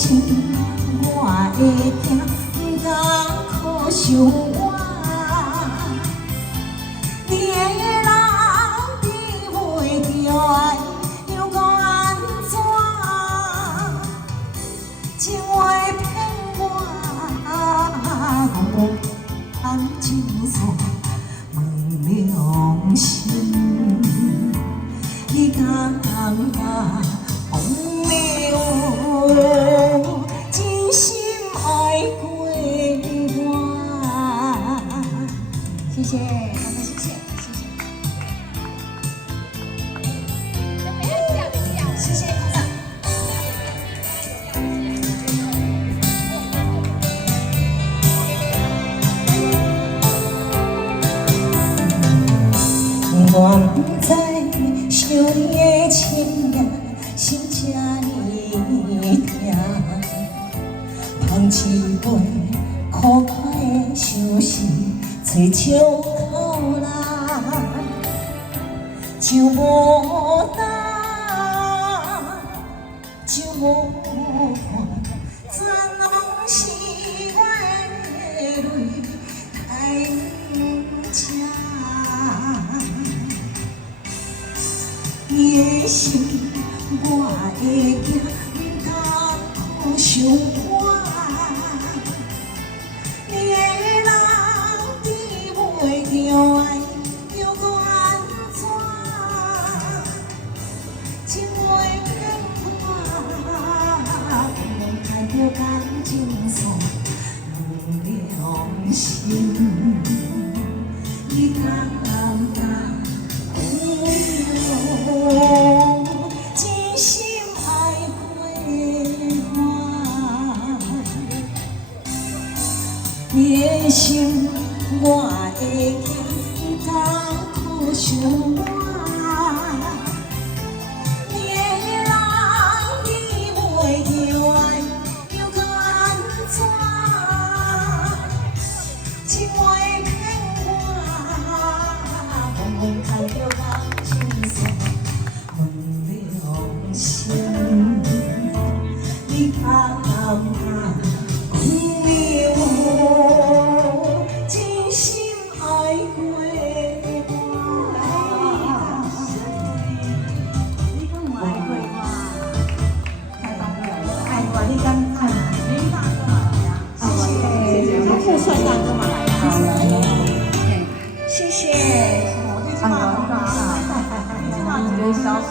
心我会行，不敢可想我。你的人比袂着爱，又搁安怎？情话骗我，我安情锁问良心，你敢觉荒谬？真心爱过我？谢谢，刚才谢谢，谢谢，谢谢鼓掌。我不知想你的深夜，心这呢痛，捧一杯苦快的相思，找窗口啦，就无答，就无看，全拢是我的泪太深。你的心我会行，不敢可想我。你的人比袂着爱，又搁安怎？情话骗我，害着感情锁问良心，你敢不？真心爱过我，你的心我会行，不敢可想我。你的人比袂着爱，又搁安怎？情话骗我，害着感情锁。心，你敢不讲我真心爱过我？你讲我爱过我，太棒了！爱过你敢爱？谢谢，他不算大哥嘛？谢谢，我最起码懂了，你知道你的小手。